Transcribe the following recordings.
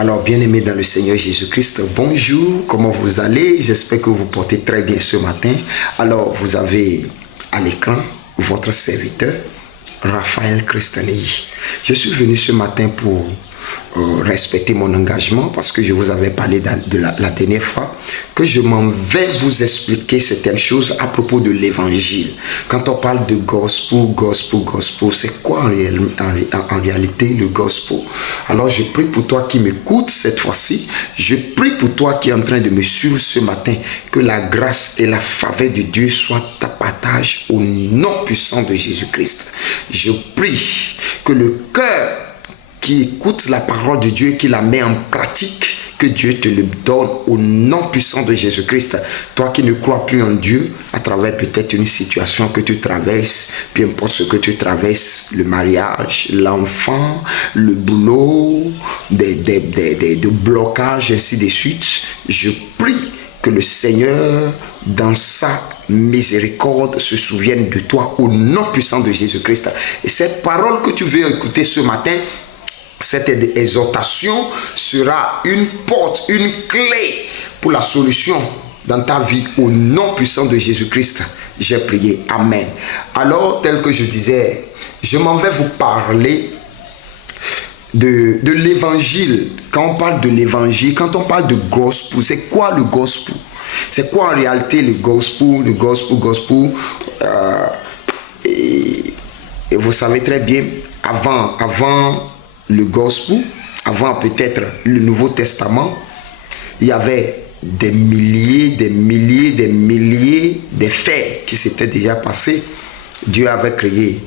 Alors, bien-aimés dans le Seigneur Jésus-Christ, bonjour, comment vous allez? J'espère que vous portez très bien ce matin. Alors, vous avez à l'écran votre serviteur, Raphaël Christanei. Je suis venu ce matin pour respecter mon engagement parce que je vous avais parlé de la dernière fois que je m'en vais vous expliquer certaines choses à propos de l'évangile. Quand on parle de gospel, c'est quoi en réalité le gospel? Alors je prie pour toi qui m'écoute cette fois-ci, je prie pour toi qui est en train de me suivre ce matin, que la grâce et la faveur de Dieu soient ta partage au nom puissant de Jésus-Christ. Je prie que le cœur qui écoute la parole de Dieu et qui la met en pratique, que Dieu te le donne au nom puissant de Jésus-Christ. Toi qui ne crois plus en Dieu, à travers peut-être une situation que tu traverses, peu importe ce que tu traverses, le mariage, l'enfant, le boulot, des blocages, ainsi de suite, je prie que le Seigneur, dans sa miséricorde, se souvienne de toi au nom puissant de Jésus-Christ. Et cette parole que tu veux écouter ce matin, cette exhortation sera une porte, une clé pour la solution dans ta vie au nom puissant de Jésus-Christ. J'ai prié. Amen. Alors, tel que je disais, je m'en vais vous parler de l'évangile. Quand on parle de l'évangile, quand on parle de gospel, c'est quoi le gospel? C'est quoi en réalité le gospel? Le gospel. Et vous savez très bien, avant le gospel, avant peut-être le Nouveau Testament, il y avait des milliers de faits qui s'étaient déjà passés. Dieu avait créé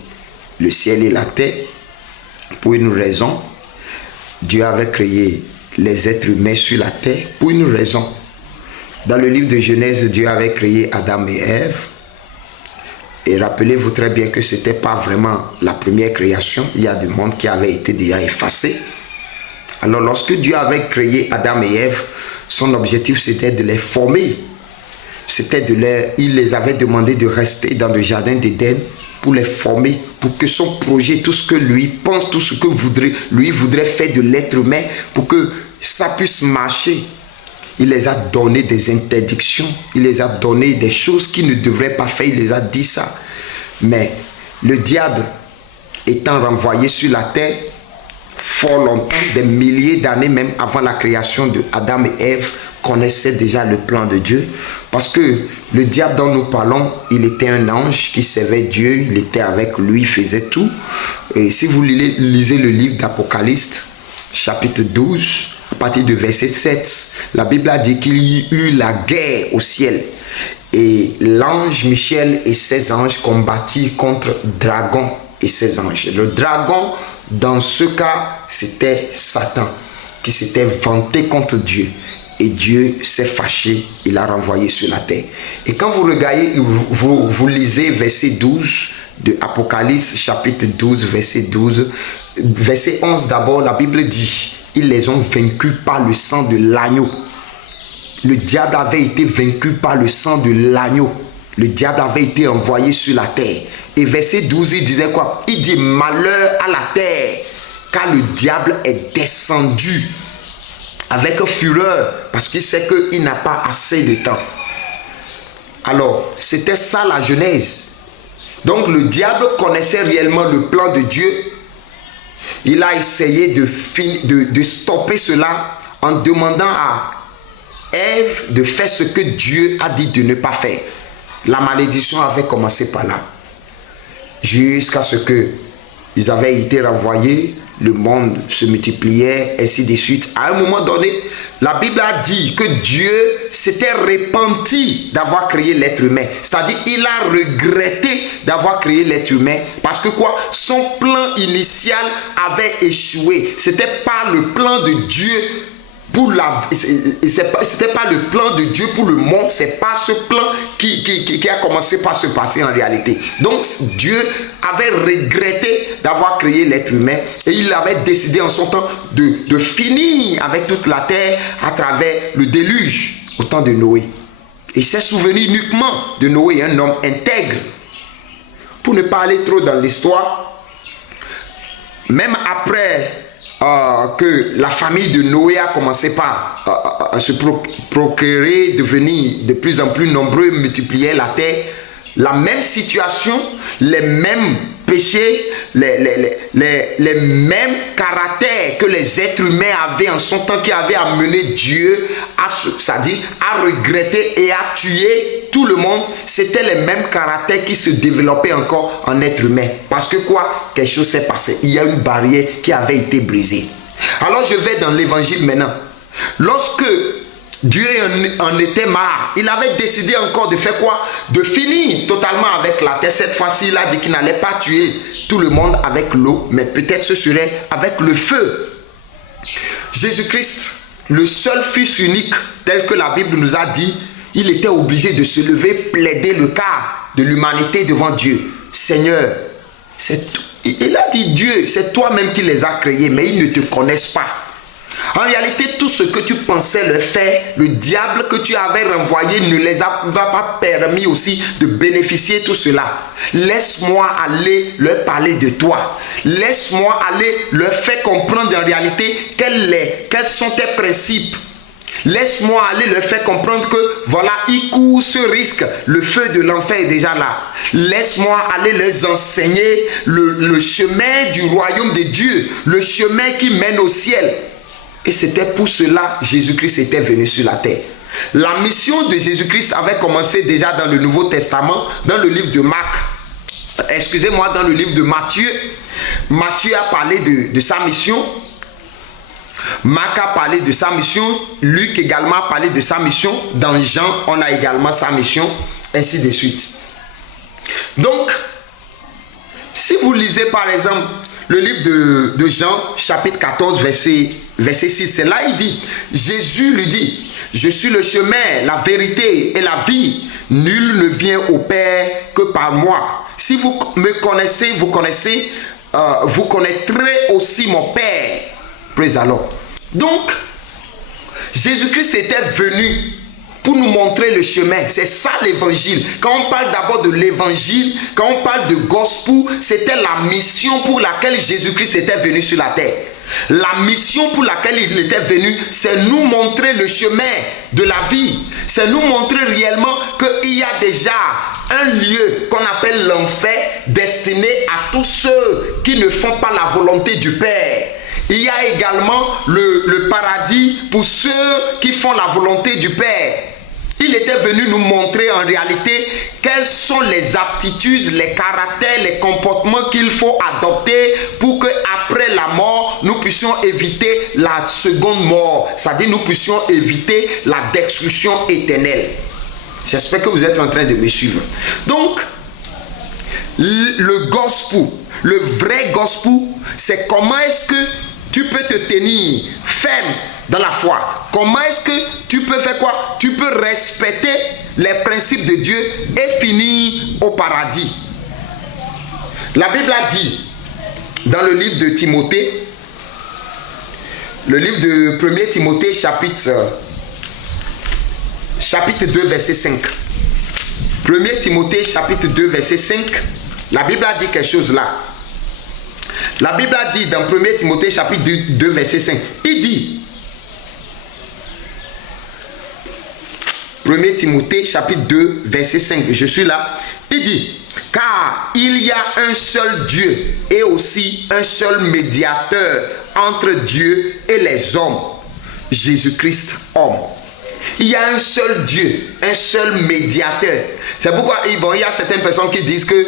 le ciel et la terre pour une raison. Dieu avait créé les êtres humains sur la terre pour une raison. Dans le livre de Genèse, Dieu avait créé Adam et Ève. Et rappelez-vous très bien que ce n'était pas vraiment la première création. Il y a du monde qui avait été déjà effacé. Alors lorsque Dieu avait créé Adam et Ève, son objectif c'était de les former. Il les avait demandé de rester dans le jardin d'Éden pour les former, pour que son projet, tout ce que lui pense, tout ce que lui voudrait faire de l'être humain, pour que ça puisse marcher. Il les a donné des interdictions, il les a donné des choses qu'ils ne devraient pas faire, il les a dit ça. Mais le diable étant renvoyé sur la terre, fort longtemps, des milliers d'années même avant la création de Adam et Ève, connaissait déjà le plan de Dieu. Parce que le diable dont nous parlons, il était un ange qui servait Dieu, il était avec lui, il faisait tout. Et si vous lisez le livre d'Apocalypse, chapitre 12, à partir du verset 7, la Bible a dit qu'il y eut la guerre au ciel. Et l'ange Michel et ses anges combattirent contre dragon et ses anges. Le dragon, dans ce cas, c'était Satan, qui s'était vanté contre Dieu. Et Dieu s'est fâché, il l'a renvoyé sur la terre. Et quand vous regardez, vous lisez verset 12 de Apocalypse, chapitre 12, verset 12, verset 11 d'abord, la Bible dit: ils les ont vaincus par le sang de l'agneau. Le diable avait été vaincu par le sang de l'agneau. Le diable avait été envoyé sur la terre. Et verset 12, il disait quoi? Il dit: malheur à la terre, car le diable est descendu avec fureur, parce qu'il sait qu'il n'a pas assez de temps. Alors, c'était ça la Genèse. Donc le diable connaissait réellement le plan de Dieu. Il a essayé de stopper cela en demandant à Ève de faire ce que Dieu a dit de ne pas faire. La malédiction avait commencé par là. Jusqu'à ce qu'ils avaient été renvoyés, le monde se multipliait, ainsi de suite. À un moment donné, la Bible a dit que Dieu s'était repenti d'avoir créé l'être humain. C'est-à-dire, il a regretté d'avoir créé l'être humain. Parce que quoi? Son plan initial avait échoué. C'était pas le plan de Dieu c'était pas le plan de Dieu pour le monde. C'est pas ce plan qui a commencé par se passer en réalité. Donc Dieu avait regretté d'avoir créé l'être humain et il avait décidé en son temps de finir avec toute la terre à travers le déluge au temps de Noé. Et il s'est souvenu uniquement de Noé, un homme intègre. Pour ne pas aller trop dans l'histoire, même après que la famille de Noé a commencé par à se procurer, devenir de plus en plus nombreux, multiplier la terre, la même situation, les mêmes péchés, les mêmes caractères que les êtres humains avaient en son temps, qui avaient amené Dieu c'est-à-dire à regretter et à tuer tout le monde, c'était les mêmes caractères qui se développaient encore en être humain. Parce que quoi? Quelque chose s'est passé. Il y a une barrière qui avait été brisée. Alors je vais dans l'évangile maintenant. Lorsque Dieu en était marre, il avait décidé encore de faire quoi? De finir totalement avec la terre. Cette fois-ci, il a dit qu'il n'allait pas tuer tout le monde avec l'eau, mais peut-être ce serait avec le feu. Jésus-Christ, le seul fils unique, tel que la Bible nous a dit, il était obligé de se lever, plaider le cas de l'humanité devant Dieu. Seigneur, il a dit, Dieu, c'est toi-même qui les as créés, mais ils ne te connaissent pas. En réalité, tout ce que tu pensais leur faire, le diable que tu avais renvoyé ne les a pas permis aussi de bénéficier de tout cela. Laisse-moi aller leur parler de toi. Laisse-moi aller leur faire comprendre en réalité quels sont tes principes. Laisse-moi aller leur faire comprendre que voilà, ils courent ce risque. Le feu de l'enfer est déjà là. Laisse-moi aller leur enseigner le chemin du royaume de Dieu, le chemin qui mène au ciel. Et c'était pour cela que Jésus-Christ était venu sur la terre. La mission de Jésus-Christ avait commencé déjà dans le Nouveau Testament, dans le livre de Marc. Excusez-moi, dans le livre de Matthieu. Matthieu a parlé de sa mission. Marc a parlé de sa mission. Luc également a parlé de sa mission. Dans Jean, on a également sa mission, ainsi de suite. Donc, si vous lisez par exemple le livre de Jean, chapitre 14, verset 6, c'est là il dit, Jésus lui dit, je suis le chemin, la vérité et la vie. Nul ne vient au Père que par moi. Si vous me connaissez, vous connaîtrez aussi mon Père. Praise the Lord. Donc, Jésus-Christ était venu pour nous montrer le chemin. C'est ça l'évangile. Quand on parle d'abord de l'évangile, quand on parle de gospel, c'était la mission pour laquelle Jésus-Christ était venu sur la terre. La mission pour laquelle il était venu, c'est nous montrer le chemin de la vie. C'est nous montrer réellement qu'il y a déjà un lieu qu'on appelle l'enfer, destiné à tous ceux qui ne font pas la volonté du Père. Il y a également le paradis pour ceux qui font la volonté du Père. Il était venu nous montrer en réalité quelles sont les aptitudes, les caractères, les comportements qu'il faut adopter pour que après la mort, nous puissions éviter la seconde mort. C'est-à-dire nous puissions éviter la destruction éternelle. J'espère que vous êtes en train de me suivre. Donc, le gospel, le vrai gospel, c'est comment est-ce que tu peux te tenir ferme dans la foi. Comment est-ce que tu peux faire quoi? Tu peux respecter les principes de Dieu et finir au paradis. La Bible a dit dans le livre de Timothée, le livre de 1 Timothée chapitre 2 verset 5. 1 Timothée chapitre 2 verset 5. La Bible a dit quelque chose là. La Bible a dit dans 1 Timothée chapitre 2 verset 5. Il dit, 1 Timothée chapitre 2 verset 5, je suis là. Il dit, car il y a un seul Dieu et aussi un seul médiateur entre Dieu et les hommes, Jésus-Christ homme. Il y a un seul Dieu, un seul médiateur. C'est pourquoi il y a certaines personnes qui disent que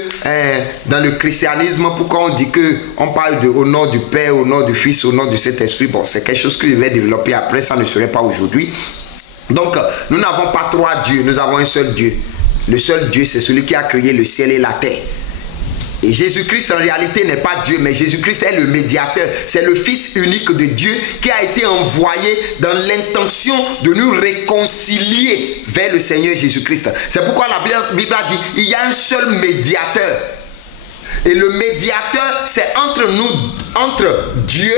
dans le christianisme, pourquoi on dit qu'on parle au nom du Père, au nom du Fils, au nom du Saint-Esprit. Bon, c'est quelque chose que je vais développer après, ça ne serait pas aujourd'hui. Donc, nous n'avons pas trois dieux, nous avons un seul Dieu. Le seul Dieu, c'est celui qui a créé le ciel et la terre. Et Jésus-Christ, en réalité, n'est pas Dieu, mais Jésus-Christ est le médiateur. C'est le Fils unique de Dieu qui a été envoyé dans l'intention de nous réconcilier vers le Seigneur Jésus-Christ. C'est pourquoi la Bible a dit, il y a un seul médiateur. Et le médiateur, c'est entre nous, entre Dieu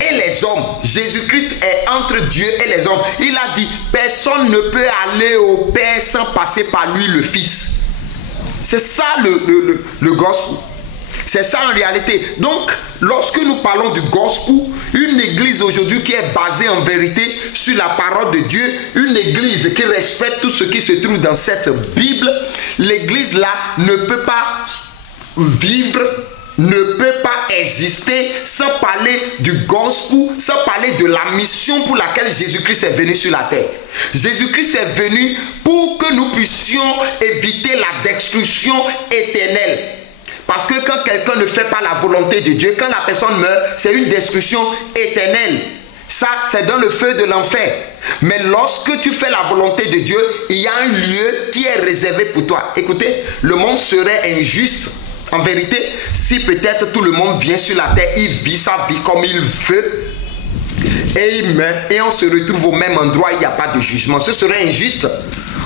et les hommes. Jésus-Christ est entre Dieu et les hommes. Il a dit, personne ne peut aller au Père sans passer par lui, le Fils. C'est ça le gospel. C'est ça en réalité. Donc, lorsque nous parlons du gospel, une église aujourd'hui qui est basée en vérité sur la parole de Dieu, une église qui respecte tout ce qui se trouve dans cette Bible, l'église là ne peut pas vivre, ne peut pas exister sans parler du gospel, sans parler de la mission pour laquelle Jésus-Christ est venu sur la terre. Jésus-Christ est venu pour que nous puissions éviter la destruction éternelle. Parce que quand quelqu'un ne fait pas la volonté de Dieu, quand la personne meurt, c'est une destruction éternelle. Ça, c'est dans le feu de l'enfer. Mais lorsque tu fais la volonté de Dieu, il y a un lieu qui est réservé pour toi. Écoutez, le monde serait injuste, en vérité, si peut-être tout le monde vient sur la terre, il vit sa vie comme il veut, et il meurt, et on se retrouve au même endroit, il n'y a pas de jugement. Ce serait injuste.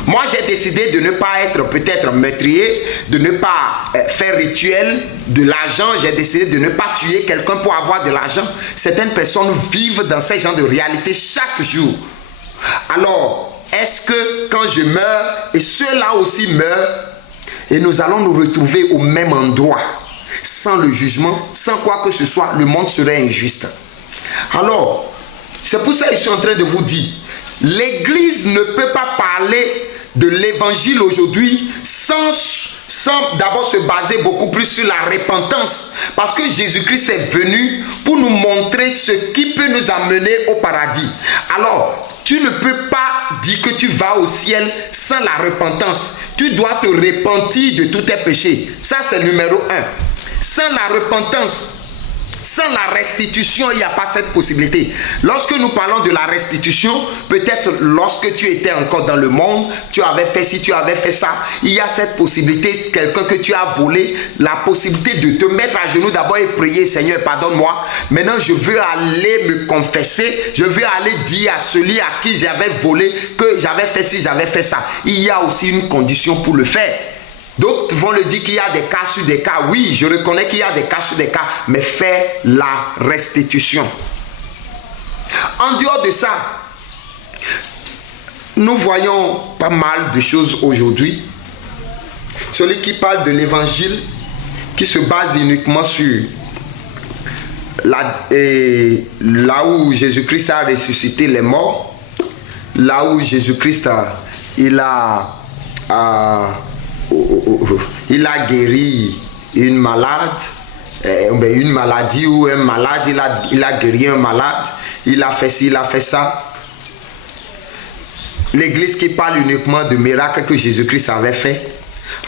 Moi, j'ai décidé de ne pas être peut-être meurtrier, de ne pas faire rituel de l'argent. J'ai décidé de ne pas tuer quelqu'un pour avoir de l'argent. Certaines personnes vivent dans ces genres de réalité chaque jour. Alors, est-ce que quand je meurs, et ceux-là aussi meurent, et nous allons nous retrouver au même endroit, sans le jugement, sans quoi que ce soit, le monde serait injuste. Alors, c'est pour ça que je suis en train de vous dire, l'Église ne peut pas parler de l'évangile aujourd'hui sans d'abord se baser beaucoup plus sur la repentance. Parce que Jésus-Christ est venu pour nous montrer ce qui peut nous amener au paradis. Alors, tu ne peux pas dire que tu vas au ciel sans la repentance. Tu dois te repentir de tous tes péchés. Ça, c'est numéro 1. Sans la repentance, sans la restitution, il n'y a pas cette possibilité. Lorsque nous parlons de la restitution, peut-être lorsque tu étais encore dans le monde, tu avais fait ci, tu avais fait ça, il y a cette possibilité, quelqu'un que tu as volé, la possibilité de te mettre à genoux d'abord et prier, Seigneur, pardonne-moi. Maintenant, je veux aller me confesser, je veux aller dire à celui à qui j'avais volé que j'avais fait ci, j'avais fait ça. Il y a aussi une condition pour le faire. D'autres vont le dire qu'il y a des cas sur des cas. Oui, je reconnais qu'il y a des cas sur des cas, mais fais la restitution. En dehors de ça, nous voyons pas mal de choses aujourd'hui. Celui qui parle de l'évangile, qui se base uniquement sur là où Jésus-Christ a ressuscité les morts, là où Jésus-Christ il a guéri une malade, une maladie ou un malade, il a guéri un malade, il a fait ci, il a fait ça. L'église qui parle uniquement de miracles que Jésus-Christ avait fait,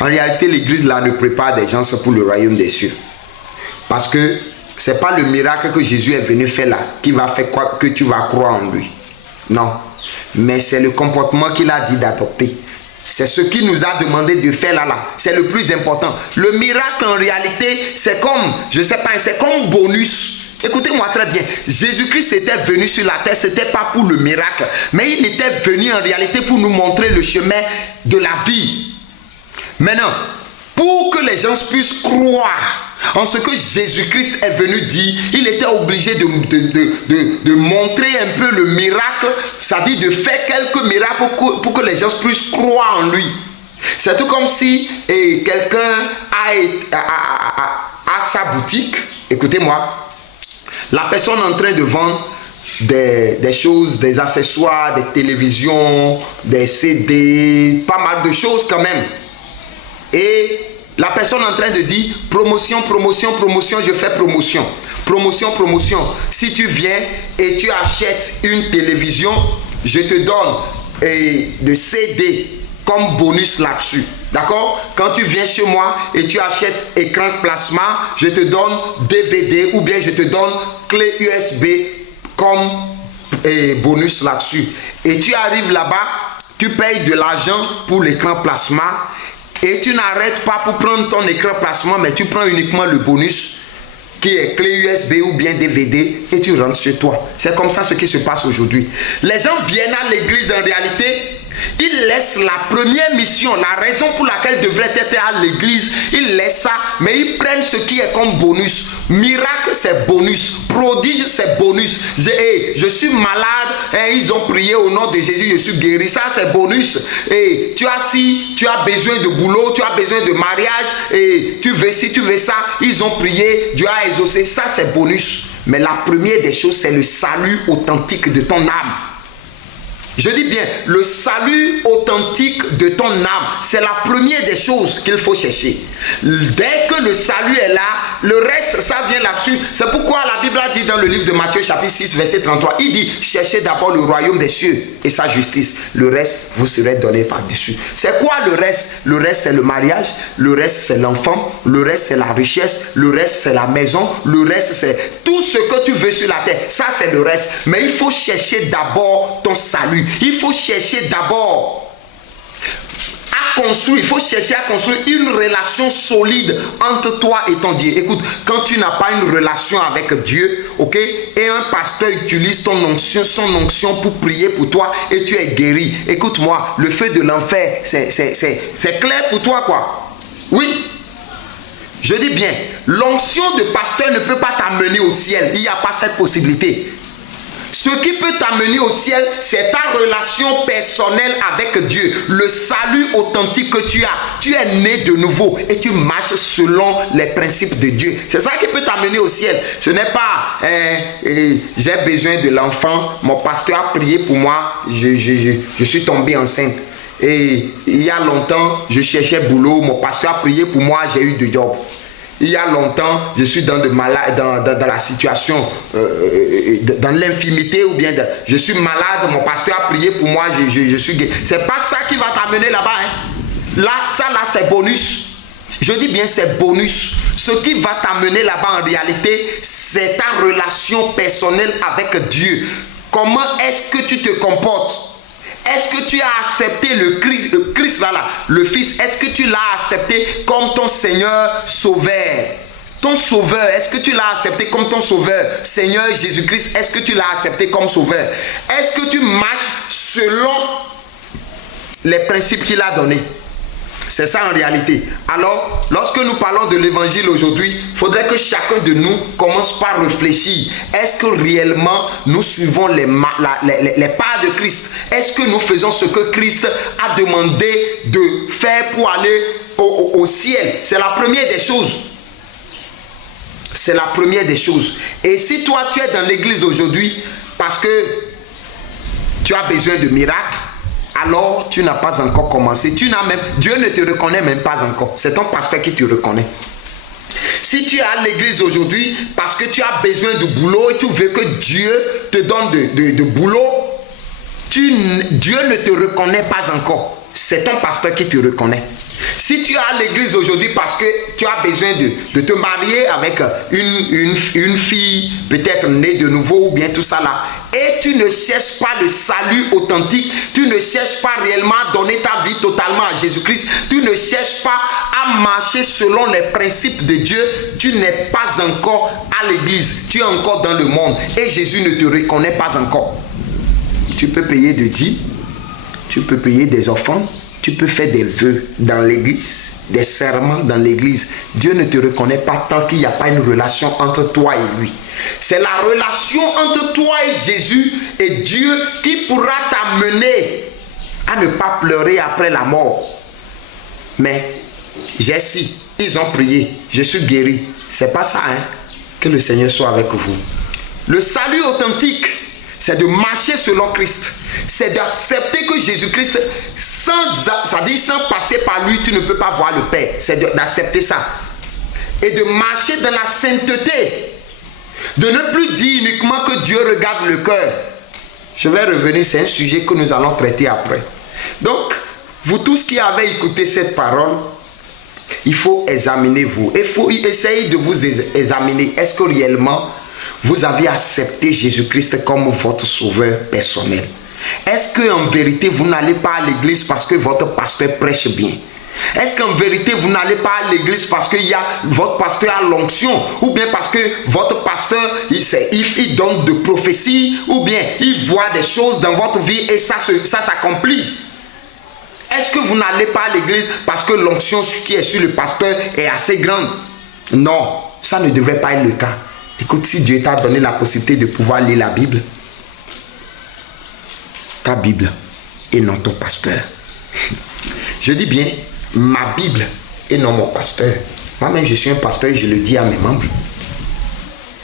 en réalité l'église là ne prépare des gens pour le royaume des cieux. Parce que ce n'est pas le miracle que Jésus est venu faire là qui va faire quoi, que tu vas croire en lui. Non, mais c'est le comportement qu'il a dit d'adopter. C'est ce qu'il nous a demandé de faire là. C'est le plus important. Le miracle en réalité, c'est comme, je sais pas, c'est comme bonus. Écoutez-moi très bien. Jésus-Christ était venu sur la terre, c'était pas pour le miracle. Mais il était venu en réalité pour nous montrer le chemin de la vie. Maintenant, pour que les gens puissent croire en ce que Jésus-Christ est venu dire, il était obligé de montrer un peu le miracle, c'est-à-dire de faire quelques miracles pour que les gens puissent croire en lui. C'est tout comme si quelqu'un a sa boutique, écoutez-moi, la personne est en train de vendre des choses, des accessoires, des télévisions, des CD, pas mal de choses quand même. Et la personne est en train de dire promotion, promotion, promotion, je fais promotion. Promotion, promotion. Si tu viens et tu achètes une télévision, je te donne de CD comme bonus là-dessus. D'accord? Quand tu viens chez moi et tu achètes écran plasma, je te donne DVD ou bien je te donne clé USB comme bonus là-dessus. Et tu arrives là-bas, tu payes de l'argent pour l'écran plasma. Et tu n'arrêtes pas pour prendre ton écran plasma, mais tu prends uniquement le bonus qui est clé USB ou bien DVD et tu rentres chez toi. C'est comme ça ce qui se passe aujourd'hui. Les gens viennent à l'église en réalité, ils laissent la première mission, la raison pour laquelle ils devraient être à l'église, ils laissent ça, mais ils prennent ce qui est comme bonus. Miracle Miracle, c'est bonus. Prodige, c'est bonus. Je suis malade et ils ont prié au nom de Jésus, je suis guéri. Ça, c'est bonus. Et tu as besoin de boulot, tu as besoin de mariage, et tu veux ci, tu veux ça. Ils ont prié, Dieu a exaucé. Ça, c'est bonus. Mais la première des choses, c'est le salut authentique de ton âme. Je dis bien, le salut authentique de ton âme, c'est la première des choses qu'il faut chercher. Dès que le salut est là, le reste, ça vient là-dessus. C'est pourquoi la Bible a dit dans le livre de Matthieu, chapitre 6, verset 33, il dit, cherchez d'abord le royaume des cieux et sa justice. Le reste vous serez donné par-dessus. C'est quoi le reste? Le reste, c'est le mariage. Le reste, c'est l'enfant. Le reste, c'est la richesse. Le reste, c'est la maison. Le reste, c'est tout ce que tu veux sur la terre. Ça, c'est le reste. Mais il faut chercher d'abord ton salut. Il faut chercher d'abord à construire, il faut chercher à construire une relation solide entre toi et ton Dieu. Écoute, quand tu n'as pas une relation avec Dieu, ok, et un pasteur utilise ton onction, son onction pour prier pour toi et tu es guéri. Écoute-moi, le feu de l'enfer, c'est clair pour toi, quoi. Oui. Je dis bien, l'onction de pasteur ne peut pas t'amener au ciel. Il n'y a pas cette possibilité. Ce qui peut t'amener au ciel, c'est ta relation personnelle avec Dieu. Le salut authentique que tu as. Tu es né de nouveau et tu marches selon les principes de Dieu. C'est ça qui peut t'amener au ciel. Ce n'est pas j'ai besoin de l'enfant, mon pasteur a prié pour moi, je suis tombé enceinte. Et il y a longtemps, je cherchais boulot, mon pasteur a prié pour moi, j'ai eu de job. Il y a longtemps, je suis dans la situation, dans l'infimité, ou bien je suis malade, mon pasteur a prié pour moi, je suis guéri. C'est pas ça qui va t'amener là-bas. Hein. Là, c'est bonus. Je dis bien, c'est bonus. Ce qui va t'amener là-bas en réalité, c'est ta relation personnelle avec Dieu. Comment est-ce que tu te comportes? Est-ce que tu as accepté le Christ là, le Fils? Est-ce que tu l'as accepté comme ton Seigneur Sauveur? Ton Sauveur, est-ce que tu l'as accepté comme ton Sauveur? Seigneur Jésus-Christ, est-ce que tu l'as accepté comme Sauveur? Est-ce que tu marches selon les principes qu'il a donnés? C'est ça en réalité. Alors, lorsque nous parlons de l'évangile aujourd'hui, il faudrait que chacun de nous commence par réfléchir. Est-ce que réellement nous suivons les pas de Christ? Est-ce que nous faisons ce que Christ a demandé de faire pour aller au ciel? C'est la première des choses. C'est la première des choses. Et si toi tu es dans l'église aujourd'hui parce que tu as besoin de miracles, alors tu n'as pas encore commencé. Dieu ne te reconnaît même pas encore. C'est ton pasteur qui te reconnaît. Si tu es à l'église aujourd'hui parce que tu as besoin de boulot et tu veux que Dieu te donne de boulot, Dieu ne te reconnaît pas encore. C'est ton pasteur qui te reconnaît. Si tu es à l'église aujourd'hui parce que tu as besoin de te marier avec une fille peut-être née de nouveau ou bien tout ça là, et tu ne cherches pas le salut authentique, tu ne cherches pas réellement à donner ta vie totalement à Jésus-Christ, tu ne cherches pas à marcher selon les principes de Dieu, tu n'es pas encore à l'église, tu es encore dans le monde et Jésus ne te reconnaît pas encore. Tu peux payer des dîmes, tu peux payer des offrandes, tu peux faire des vœux dans l'église, des serments dans l'église. Dieu ne te reconnaît pas tant qu'il n'y a pas une relation entre toi et lui. C'est la relation entre toi et Jésus et Dieu qui pourra t'amener à ne pas pleurer après la mort. Mais ils ont prié, je suis guéri. C'est pas ça, hein? Que le Seigneur soit avec vous. Le salut authentique, c'est de marcher selon Christ. C'est d'accepter que Jésus-Christ, sans passer par lui, tu ne peux pas voir le Père. C'est d'accepter ça. Et de marcher dans la sainteté. De ne plus dire uniquement que Dieu regarde le cœur. Je vais revenir, c'est un sujet que nous allons traiter après. Donc, vous tous qui avez écouté cette parole, il faut examiner vous. Il faut essayer de vous examiner. Est-ce que réellement, vous avez accepté Jésus-Christ comme votre sauveur personnel? Est-ce qu'en vérité, vous n'allez pas à l'église parce que votre pasteur prêche bien? Est-ce qu'en vérité, vous n'allez pas à l'église parce que votre pasteur a l'onction? Ou bien parce que votre pasteur, il donne de prophéties? Ou bien il voit des choses dans votre vie et ça s'accomplit? Est-ce que vous n'allez pas à l'église parce que l'onction qui est sur le pasteur est assez grande? Non, ça ne devrait pas être le cas. Écoute, si Dieu t'a donné la possibilité de pouvoir lire la Bible, ta Bible et non ton pasteur. Je dis bien ma Bible et non mon pasteur. Moi-même, je suis un pasteur et je le dis à mes membres.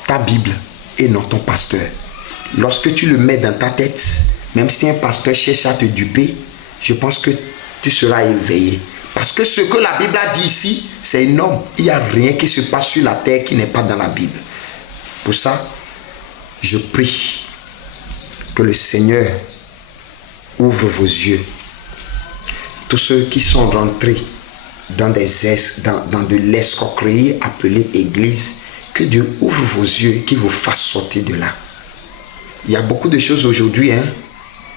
Ta Bible et non ton pasteur. Lorsque tu le mets dans ta tête, même si un pasteur cherche à te duper, je pense que tu seras éveillé. Parce que ce que la Bible a dit ici, c'est énorme. Il n'y a rien qui se passe sur la terre qui n'est pas dans la Bible. Pour ça, je prie que le Seigneur ouvre vos yeux. Tous ceux qui sont rentrés dans de l'escroquerie appelée Église, que Dieu ouvre vos yeux et qu'il vous fasse sortir de là. Il y a beaucoup de choses aujourd'hui.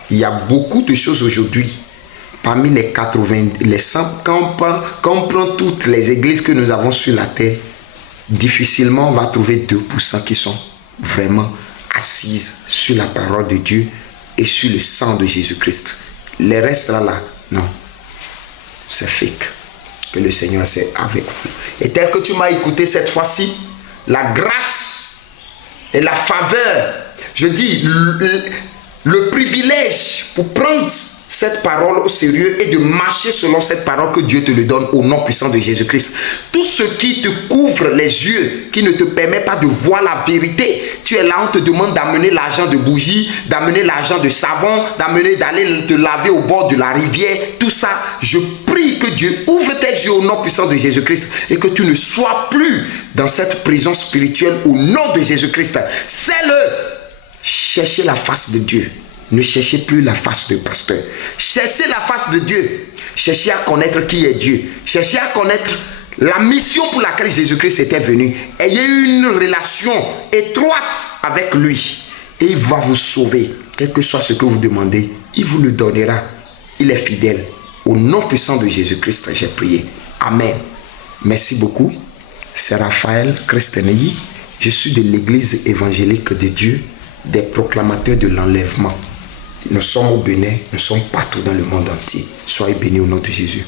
Il y a beaucoup de choses aujourd'hui. Parmi les 80, les 100, quand on prend toutes les églises que nous avons sur la terre, difficilement on va trouver 2% qui sont vraiment assises sur la parole de Dieu et sur le sang de Jésus-Christ. Les restes là, non. C'est fake. Que le Seigneur soit avec vous. Et tel que tu m'as écouté cette fois-ci, la grâce et la faveur, je dis le privilège pour prendre cette parole au sérieux et de marcher selon cette parole que Dieu te le donne au nom puissant de Jésus-Christ. Tout ce qui te couvre les yeux, qui ne te permet pas de voir la vérité, tu es là, on te demande d'amener l'argent de bougie, d'amener l'argent de savon, d'aller te laver au bord de la rivière, tout ça, je prie que Dieu ouvre tes yeux au nom puissant de Jésus-Christ et que tu ne sois plus dans cette prison spirituelle au nom de Jésus-Christ. C'est-le. Cherchez la face de Dieu. Ne cherchez plus la face de pasteur. Cherchez la face de Dieu. Cherchez à connaître qui est Dieu. Cherchez à connaître la mission pour laquelle Jésus-Christ était venu. Ayez une relation étroite avec lui. Et il va vous sauver. Quel que soit ce que vous demandez, il vous le donnera. Il est fidèle. Au nom puissant de Jésus-Christ, j'ai prié. Amen. Merci beaucoup. C'est Raphaël Christeney. Je suis de l'église évangélique de Dieu, des proclamateurs de l'enlèvement. Nous sommes au Bénin, nous sommes partout dans le monde entier. Soyez bénis au nom de Jésus.